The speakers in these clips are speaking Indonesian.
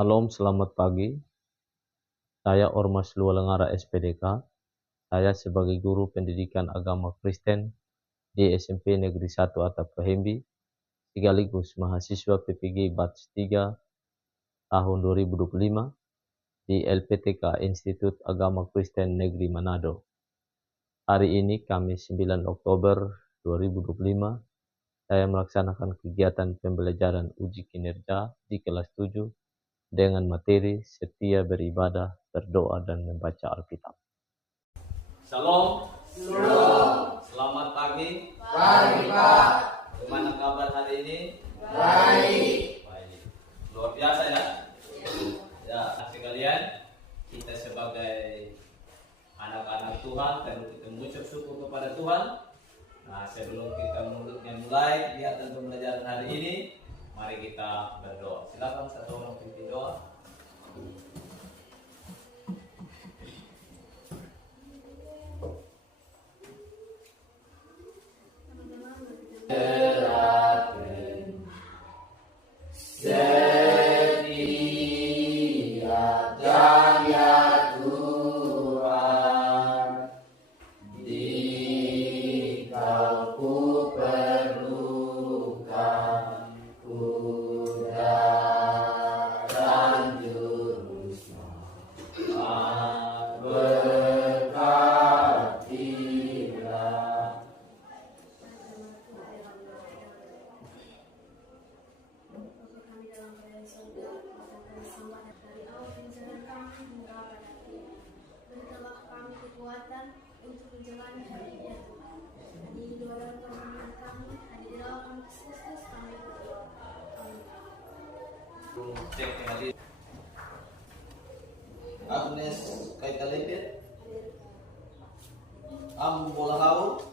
Salam, selamat pagi. Saya Ormas Lualengara SPDK. Saya sebagai guru pendidikan agama Kristen di SMP Negeri 1 Atap Kehembi, sekaligus mahasiswa PPG Batch 3 tahun 2025 di LPTK Institut Agama Kristen Negeri Manado. Hari ini Kamis 9 Oktober 2025, saya melaksanakan kegiatan pembelajaran uji kinerja di kelas 7 dengan materi setia beribadah, berdoa, dan membaca Alkitab. Shalom. Shalom. Selamat pagi. Pagi, Pak. Bagaimana kabar hari ini? Baik. Baik. Luar biasa ya. Ya, sekalian, kita sebagai anak-anak Tuhan perlu kita mengucap syukur kepada Tuhan. Nah, sebelum kita mulai kegiatan pembelajaran hari ini, mari kita berdoa. Silakan satu orang pimpin doa. Cek hadir. Agnes Kaitalipit, Am Bolahau,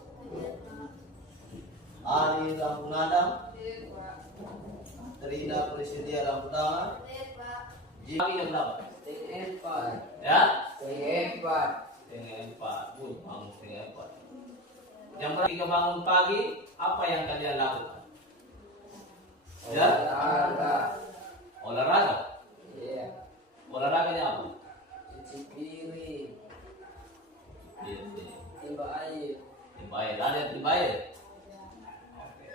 Ari Rampunada, Trina Presidia Rampunada, Jami yang berapa? Ya? Setengah 4. Bangun setengah 4. Yang berarti bangun pagi, apa yang kalian lakukan? Ya? Olahraga. Iya. Olahraganya apa? Cuci piring, Iya. timba air. Timba air. Ada yang timba air? Oke.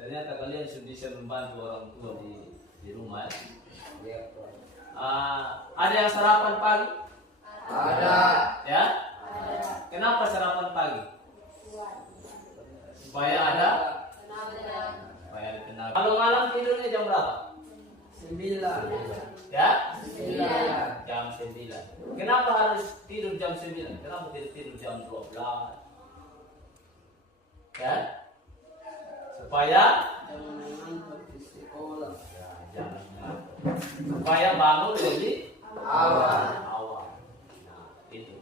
Ternyata kalian bisa membantu orang tua di rumah. Iya, Pak. Ada yang sarapan pagi? Ada. Ya? Kenapa sarapan pagi? Supaya ada tenaga. Kalau malam tidurnya jam berapa? 9. Ya? 9. Jam 9. Kenapa harus tidur jam 9? Kenapa tidak tidur jam 12? Ya? Supaya Jangan ngantuk di sekolah. jangan ngantuk. Supaya bangun lebih Awal. awal. Nah, itu.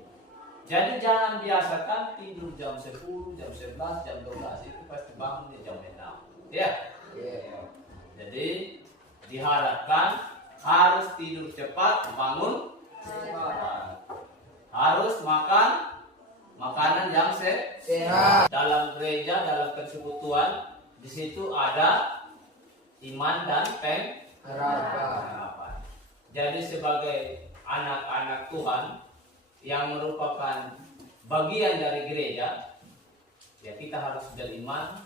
Jadi jangan biasakan tidur jam 10, jam 11, jam 12 itu pasti bangun di jam 6. Ya. Iya. Jadi diharapkan harus tidur cepat, bangun cepat. Harus makan makanan yang Sehat. dalam gereja, dalam persekutuan, di situ ada iman dan Harapan. harapan. Jadi sebagai anak-anak Tuhan yang merupakan bagian dari gereja, ya kita harus beriman,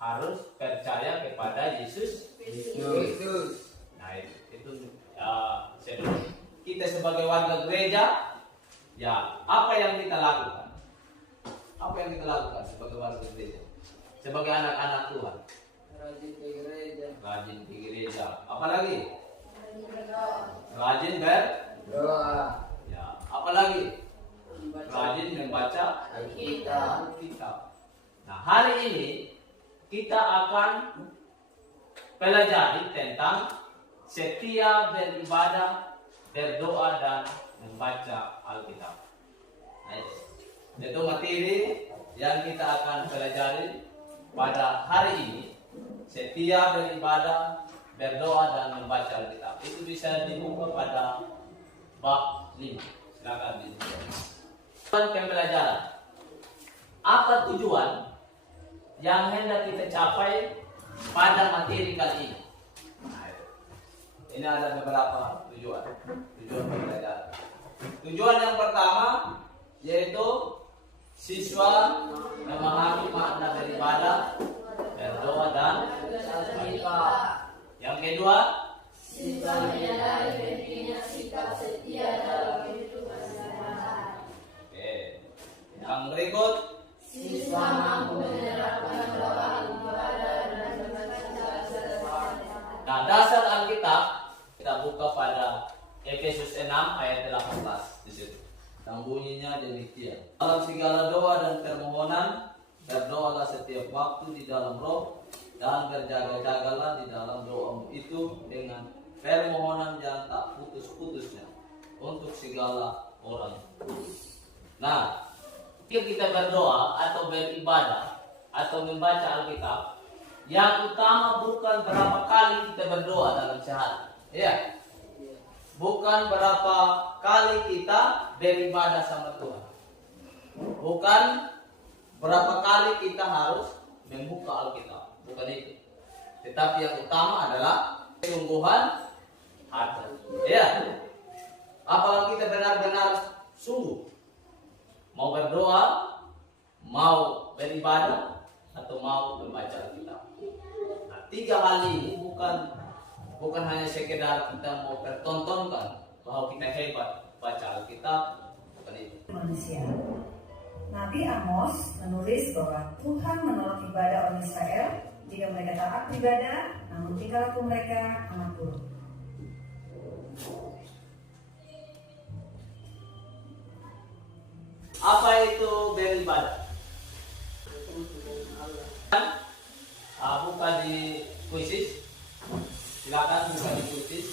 harus percaya kepada Yesus. Yesus. Nah itu sebelum kita sebagai warga gereja, ya apa yang kita lakukan? Apa yang kita lakukan sebagai warga gereja? Sebagai anak-anak Tuhan, Rajin ke gereja. rajin di gereja. Apalagi? Rajin Doa. ya. Apalagi? Rajin membaca Alkitab. Alkitab. Nah hari ini kita akan pelajari tentang setia beribadah, berdoa, dan membaca Alkitab. Itu materi yang kita akan pelajari pada hari ini. Setia beribadah, berdoa, dan membaca Alkitab. Itu bisa dibuka pada bab 5. Silakan dibuka. Tujuan pembelajaran. Apa tujuan yang hendak kita capai pada materi kali ini? ini ada beberapa tujuan pembelajaran. Tujuan yang pertama yaitu siswa memahami makna beribadah, berdoa dan berdoa. Yang kedua, Siswa menyadari pentingnya sikap setia dalam kehidupan sehari-hari. oke. Yang berikut, Siswa mampu menerapkan doa, ibadah, dan membaca secara nah dasar Alkitab kita buka pada Efesus 6 ayat 18 di situ. Yang bunyinya demikian. Dalam segala doa dan permohonan berdoalah setiap waktu di dalam roh dan berjaga-jagalah di dalam doamu itu dengan permohonan yang tak putus-putusnya untuk segala orang. Nah, ketika kita berdoa atau beribadah atau membaca Alkitab, yang utama bukan berapa kali kita berdoa dalam sehari, ya, bukan berapa kali kita beribadah sama Tuhan, bukan berapa kali kita harus membuka Alkitab, bukan itu. Tetapi yang utama adalah kesungguhan hati. Ya, apakah kita benar-benar sungguh mau berdoa, mau beribadah, atau mau membaca Alkitab? Nah, tiga hal ini bukan hanya sekedar kita mau pertontonkan bahwa kita hebat baca Alkitab, bukan itu. Manusia. Nabi Amos menulis bahwa Tuhan menolak ibadah orang Israel jika mereka taat beribadah, namun tingkah laku mereka amat buruk. Apa itu beribadah? Buka di kuisis. Silakan buka di kuisis.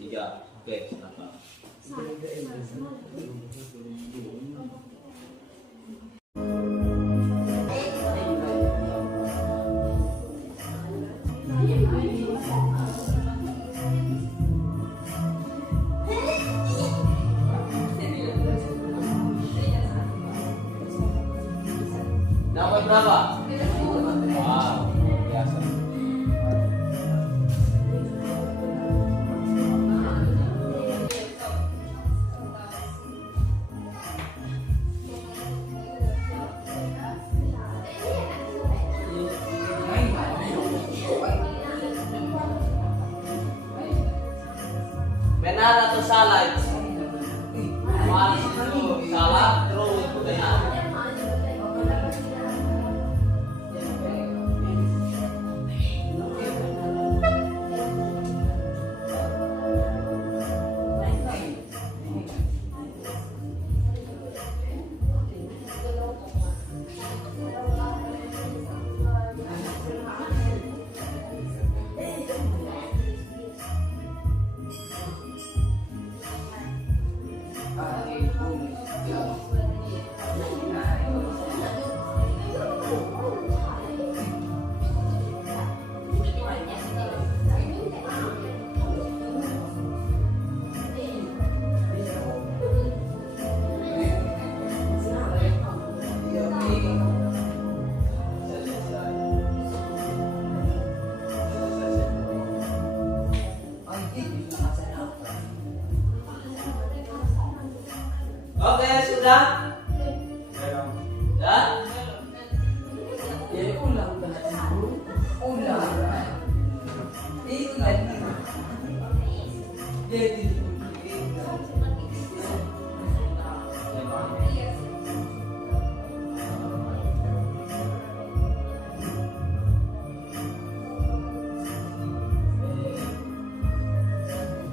3. Oke, silakan. Dapat berapa? Wow, biasa. Benar atau salah itu? Manis itu salah, terus itu benar. Oke, sudah? Dan?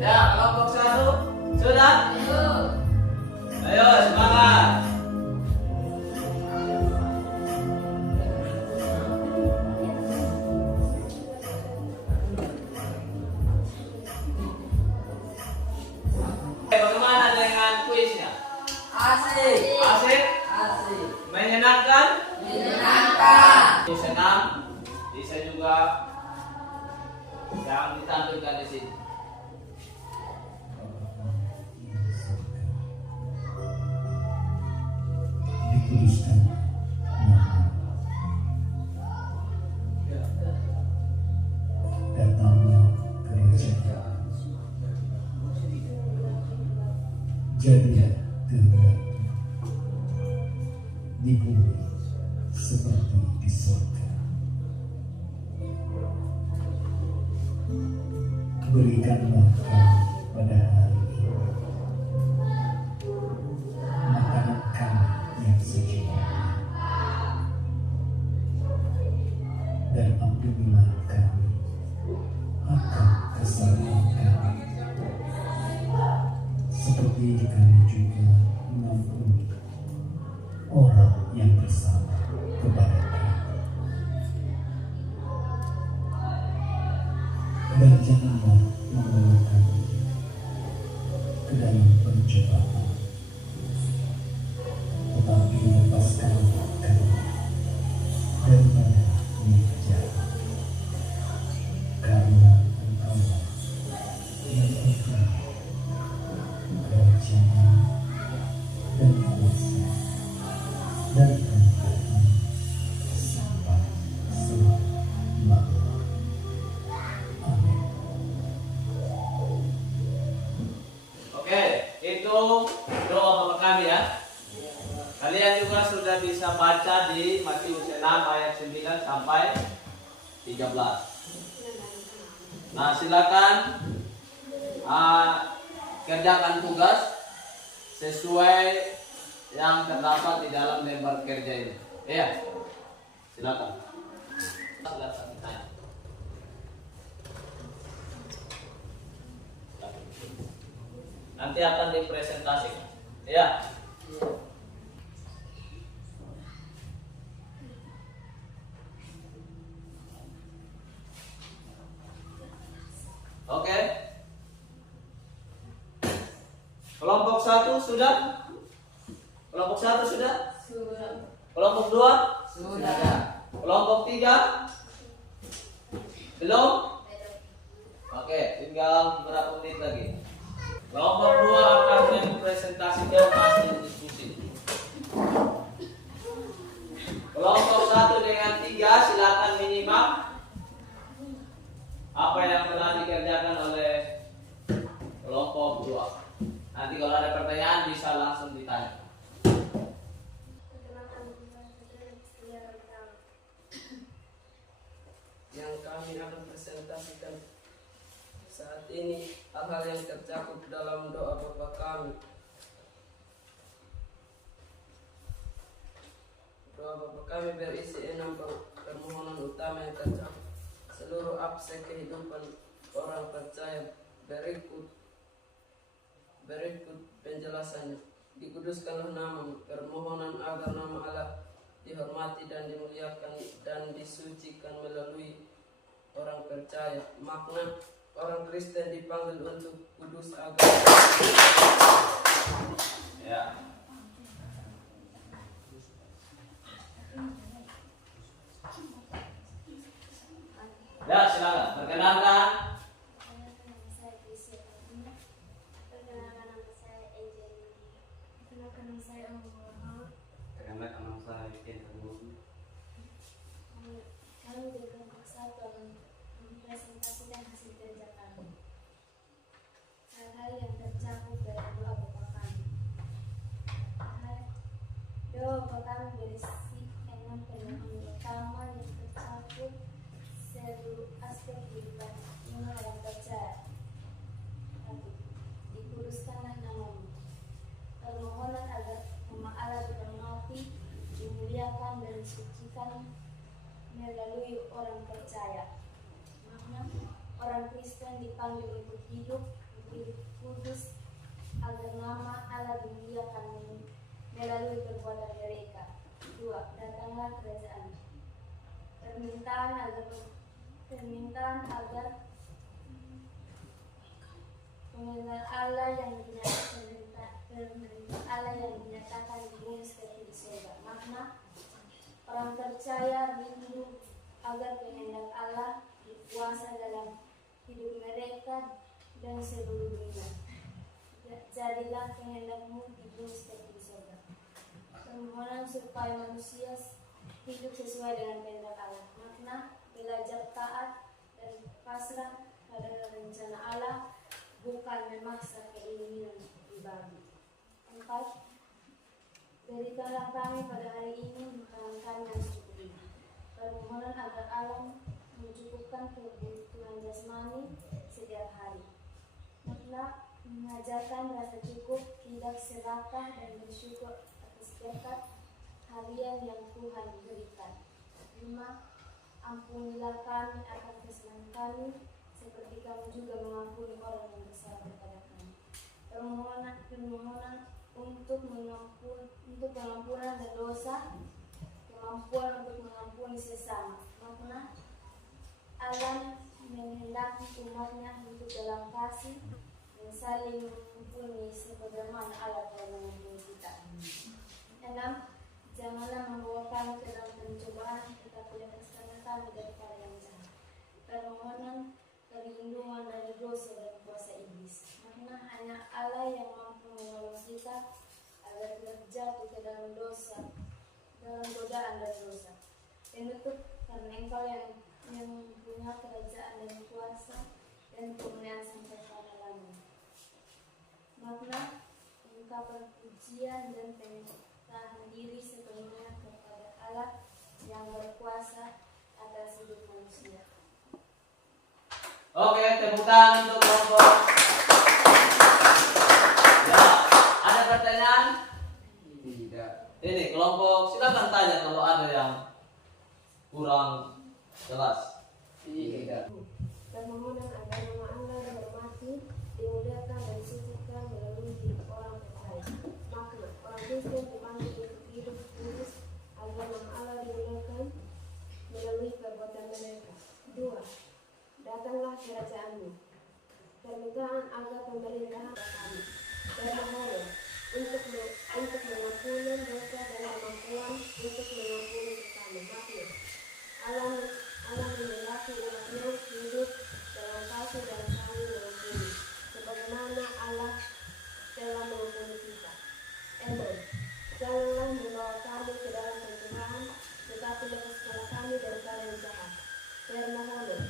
Ya, kelompok 1 sudah? Ayo semangat. Bagaimana dengan kuisnya? Asik. Asik? Asik. Menyenangkan? Menyenangkan. Senang? Bisa juga yang ditampilkan di sini. Dikuduskan. Jadilah kehendakmu di bumi seperti di surga. Berikanlah kami pada hari ini makanan kami yang secukupnya, dan ampunilah kami akan kesalahan kami, seperti kami juga mengampuni orang yang bersalah kepada kami. Dan janganlah membawa kami ke dalam pencobaan, tetapi lepaskanlah kami daripada yang jahat. Karena Engkau-lah yang punya kerajaan dan kuasa dan kemuliaan sampai selama-lamanya. Amin. Oke, itu doa Bapa kami ya. Kalian juga sudah bisa baca di Matius 6 ayat 9 sampai 13. Nah, silakan kerjakan tugas sesuai yang terdapat di dalam lembar kerja ini. Iya, silakan. Silakan ditanya. Nanti akan dipresentasikan. Iya. Oke. Kelompok 1 sudah? Kelompok 1 sudah? Sudah. Kelompok 2? Sudah. Kelompok 3? Belum? Oke, tinggal beberapa menit lagi. Kelompok 2 akan mempresentasikan hasil diskusi. Kelompok 1 dengan 3 silakan menyimak apa yang telah dikerjakan oleh kelompok 2. Nanti kalau ada pertanyaan bisa langsung ditanya. Yang kami akan presentasikan saat ini hal-hal yang tercakup dalam doa Bapa kami. Doa Bapa kami berisi 6 permohonan utama yang tercakup seluruh aspek kehidupan orang percaya. Berikut penjelasannya. Dikuduskanlah nama, permohonan agar nama Allah dihormati dan dimuliakan dan disucikan melalui orang percaya. Makna orang Kristen dipanggil untuk kudus agar Ya. Ya, silakan. Perkenalkan. Kami di kelompok 1 akan mempresentasikan hasil kerja kami. Hal-hal yang tercakup dalam doa Bapa kami. Doa Bapa kami berisi 6 permohonan utama yang tercakup seluruh aspek kehidupan iman orang percaya. Dikuduskanlah namamu. Permohonan agar nama Allah dihormati, dimuliakan dan disucikan melalui orang percaya. Makna orang Kristen dipanggil untuk hidup kudus agar nama Allah dimuliakan melalui perbuatan mereka. 2. Datanglah kerajaan. Permintaan agar pengenalan Allah yang dinyatakan di bumi seperti di surga. Makna orang percaya rindu agar kehendak Allah berkuasa dalam hidup mereka dan seluruh dunia. Jadilah kehendakmu di bumi seperti di surga. Permohonan supaya manusia hidup sesuai dengan kehendak Allah. Makna belajar taat dan pasrah pada rencana Allah, bukan memaksa keinginan pribadi. 4. Berikanlah kami pada hari ini makanan kami yang secukupnya. Permohonan agar Allah mencukupkan kebutuhan jasmani setiap hari. Makna mengajarkan rasa cukup, tidak serakah dan bersyukur atas berkat harian yang Tuhan berikan. 5. Ampunilah kami akan kesalahan kami, seperti kami juga mengampuni orang yang bersalah kepada kami. Permohonan untuk pengampunan dan dosa, kemampuan untuk mengampuni sesama. Makna Allah menghendaki umatnya hidup dalam kasih dan saling mengampuni sebagaimana Allah telah mengampuni kita. 6. Janganlah membawa kami ke dalam pencobaan, tetapi lepaskanlah kami daripada yang jahat. Permohonan perlindungan dari dosa dan kuasa iblis. Makna hanya Allah yang mampu menolong kita agar tidak jatuh ke dalam dosa, dalam godaan dan dosa. Penutup, karena Engkau yang punya kerajaan dan kuasa dan kemuliaan sampai selama-lamanya. Makna ungkapan pujian dan penyerahan diri sepenuhnya kepada Allah yang berkuasa atas hidup manusia. Oke, tepuk tangan untuk kelompok. Ya, ada pertanyaan? Tidak. Ini kelompok, silakan tanya kalau ada yang kurang jelas. Tidak. Permohonan agar nama Allah dihormati, dimuliakan dan disucikan melalui hidup orang percaya. Makna orang Kristen dipanggil untuk hidup kudus agar nama Allah dimuliakan melalui perbuatan mereka. 2. Datanglah kerajaanmu. Permintaan agar pemerintahan kami. Permohonan untuk mengampuni dosa dan kemampuan untuk mengampuni sesama. Makna Allah menghendaki umatnya hidup dalam kasih dan saling mengampuni, sebagaimana Allah telah mengampuni kita. 6. Janganlah membawa kami ke dalam pencobaan, tetapi lepaskanlah kami daripada yang jahat. Permohonan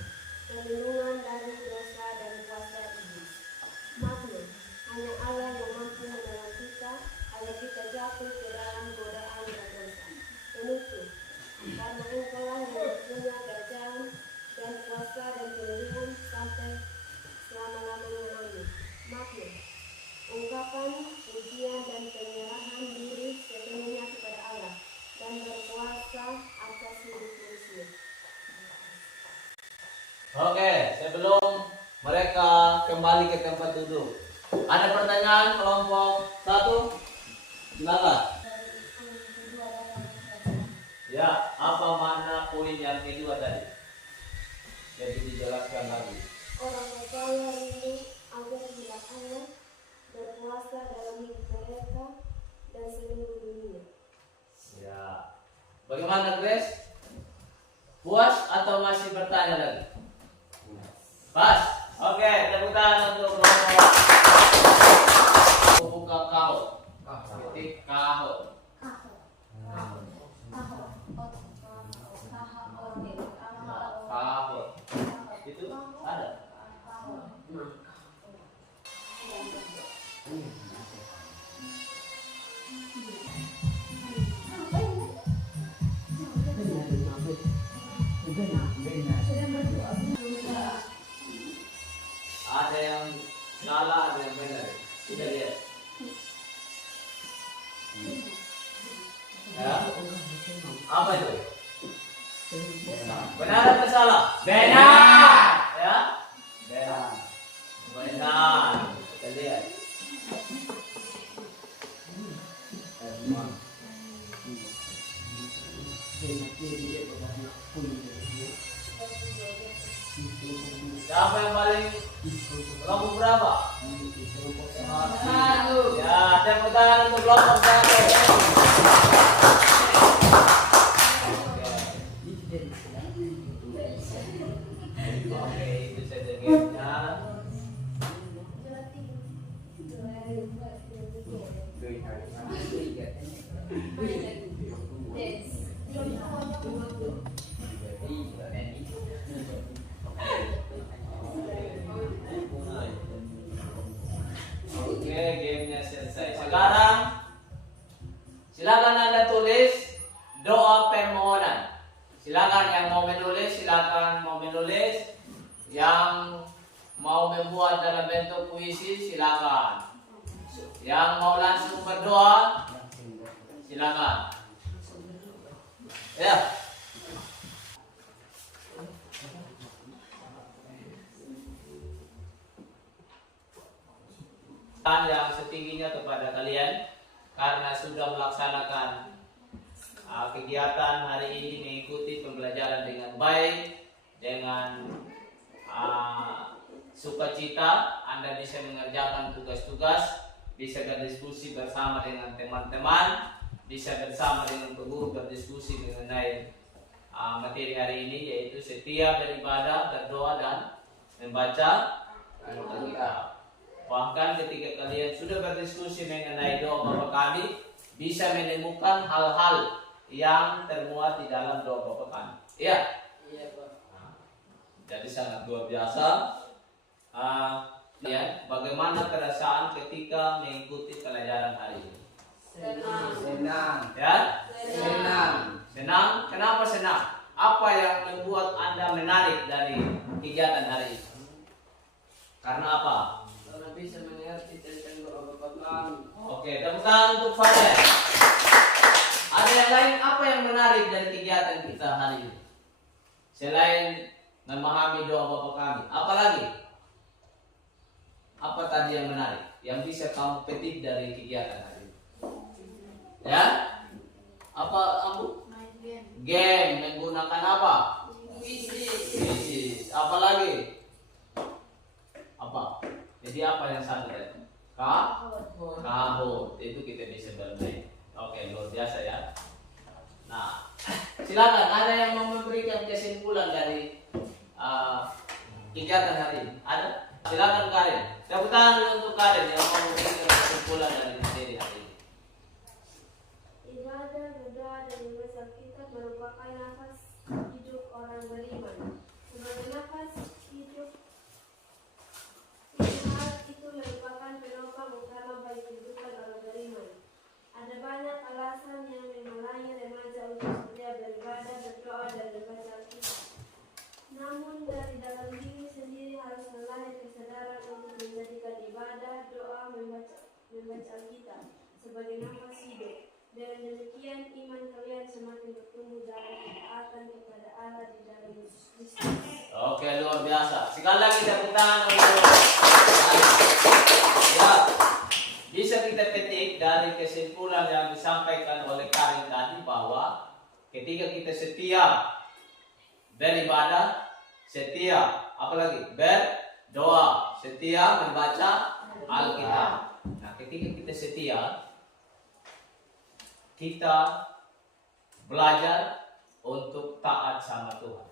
perlindungan dari dosa dan kuasa iblis. Makna hanya Allah yang mampu menolong kita agar kita jatuh ke dalam godaan dan dosa. Penutup, karena Engkaulah yang punya kerajaan dan kuasa dan kemuliaan sampai selama-lamanya. Amin. Makna ungkapan pujian dan penyerahan diri sepenuhnya kepada Allah dan berkuasa atas hidup manusia. Oke, sebelum mereka kembali ke tempat duduk, ada pertanyaan kelompok 1? Silakan. Ya, apa makna poin yang kedua tadi? Jadi dijelaskan lagi. Orang percaya ini agar tidak Allah berkuasa dalam hidup mereka dan seluruh dunia. Ya. Bagaimana, Grace? Puas atau masih bertanya lagi? Pas. Oke, tepuk tangan untuk kelompok. Buka kau. Titik kau. Kau. Itu ada. Ada yang salah, ada yang benar. Kita lihat. Ya. Apa itu? Benar atau salah? Benar. Ya. Benar. Benar. Kita lihat. Siapa yang paling kelompok berapa? 1. Ya, tepuk tangan untuk kelompok 1. Oke, itu saja gamenya. Oke, gamenya selesai. Sekarang Yang mau membuat dalam bentuk puisi silakan. Yang mau langsung berdoa silakan. Ya. Yang setingginya kepada kalian karena sudah melaksanakan kegiatan hari ini, mengikuti pembelajaran dengan baik, dengan sukacita. Anda bisa mengerjakan tugas-tugas, bisa berdiskusi bersama dengan teman-teman, bisa bersama dengan guru berdiskusi mengenai materi hari ini, yaitu setia beribadah, berdoa, dan membaca Alkitab. Bahkan ketika kalian sudah berdiskusi mengenai doa Bapa Kami, bisa menemukan hal-hal yang termuat di dalam doa Bapa Kami. Iya? Iya, Pak. Jadi sangat luar biasa. Ya, bagaimana perasaan ketika mengikuti pelajaran hari ini? Senang. Ya? Senang. Senang? Kenapa senang? Apa yang membuat Anda menarik dari kegiatan hari ini? Karena apa? Karena bisa mengerti tentang doa Bapa Kami. Oke, tepuk tangan untuk Father. Ada yang lain apa yang menarik dari kegiatan kita hari ini? Selain memahami doa Bapa Kami, apa lagi? Apa tadi yang menarik? Yang bisa kamu petik dari kegiatan hari ini? Ya? Apa kamu? Main game. Game menggunakan apa? Puisi. Apa lagi? Apa? Jadi apa yang satu tadi? Kahut. Itu kita bisa bermain. Oke, luar biasa ya. Nah, silakan ada yang mau memberikan kesimpulan dari kegiatan hari ini? Ada? Silakan Karen. Tepuk tangan untuk Karen yang mau memberikan kesimpulan dari materi hari ini. Ibadah, berdoa, dan membaca Alkitab merupakan nafas hidup orang beriman. Sebagai nafas hidup, hal itu merupakan penopang utama bagi kehidupan orang beriman. Ada banyak alasan yang menghalangi remaja untuk setia beribadah, berdoa, dan membaca Alkitab. Namun dari dalam diri sendiri harus melahir kesadaran untuk menjadikan ibadah, doa, membaca Alkitab sebagai nafas hidup. Dengan demikian iman kalian semakin bertumbuh dalam ketaatan kepada Allah di dalam Yesus Kristus. Oke, luar biasa. Sekali lagi tepuk tangan untuk ya. Bisa kita petik dari kesimpulan yang disampaikan oleh Karin tadi bahwa ketika kita setia beribadah, setia apalagi berdoa, setia membaca Alkitab. Nah, ketika kita setia, kita belajar untuk taat sama Tuhan.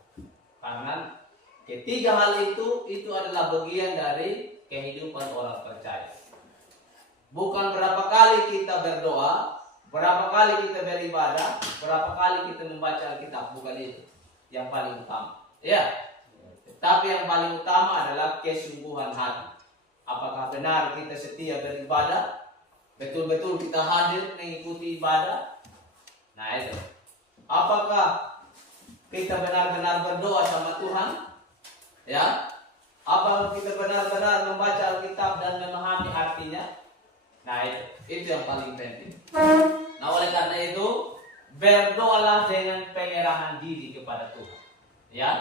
Karena ketiga hal itu adalah bagian dari kehidupan orang percaya. Bukan berapa kali kita berdoa, berapa kali kita beribadah, berapa kali kita membaca Alkitab, bukan itu yang paling utama. Ya. Tapi yang paling utama adalah kesungguhan hati. Apakah benar kita setia beribadah? Betul-betul kita hadir mengikuti ibadah? Nah itu. Apakah kita benar-benar berdoa sama Tuhan? Ya. Apakah kita benar-benar membaca Alkitab dan memahami artinya? Nah itu yang paling penting. Nah oleh karena itu, berdoalah dengan penyerahan diri kepada Tuhan. Ya.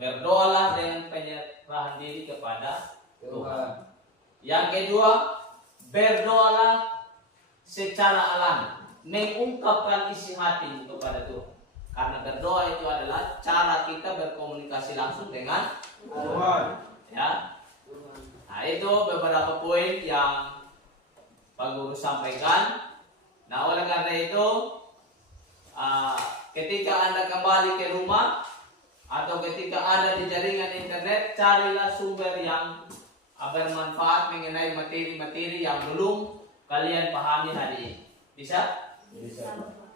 Berdoalah dengan penyerahan diri kepada Tuhan. Yang kedua, berdoalah secara alami, mengungkapkan isi hati kepada Tuhan. Karena berdoa itu adalah cara kita berkomunikasi langsung dengan Tuhan. Ya. Nah itu beberapa poin yang Pak Guru sampaikan. Nah oleh karena itu, ketika Anda kembali ke rumah atau ketika ada di jaringan internet, carilah sumber yang bermanfaat mengenai materi-materi yang belum kalian pahami hari ini. Bisa? Bisa.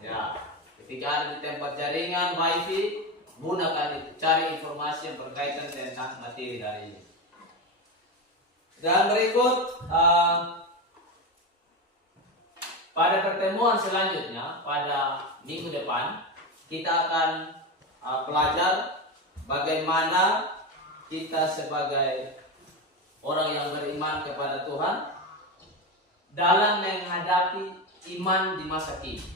Ya. Ketika ada di tempat jaringan wifi, gunakan itu. Cari informasi yang berkaitan tentang materi hari ini. Dan berikut, pada pertemuan selanjutnya, pada minggu depan, kita akan belajar bagaimana kita sebagai orang yang beriman kepada Tuhan dalam menghadapi iman di masa kini.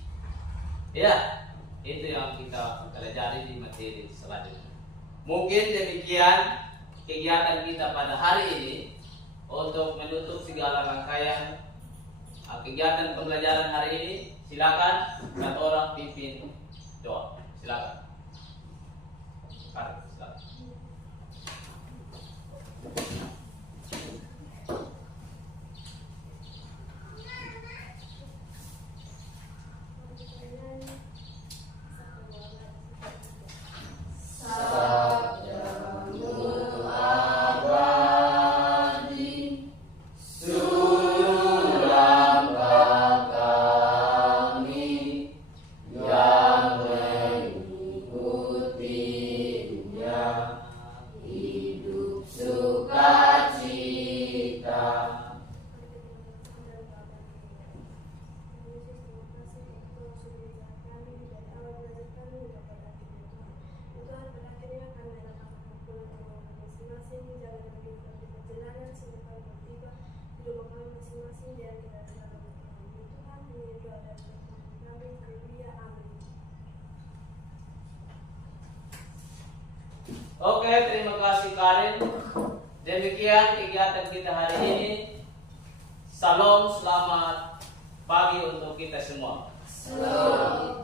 Ya, itu yang kita pelajari di materi selanjutnya. Mungkin demikian kegiatan kita pada hari ini. Untuk menutup segala rangkaian kegiatan pembelajaran hari ini, silakan satu orang pimpin doa. Silakan. Silakan. Oke, terima kasih Karin. Demikian kegiatan kita hari ini. Salam, selamat pagi untuk kita semua. Salam.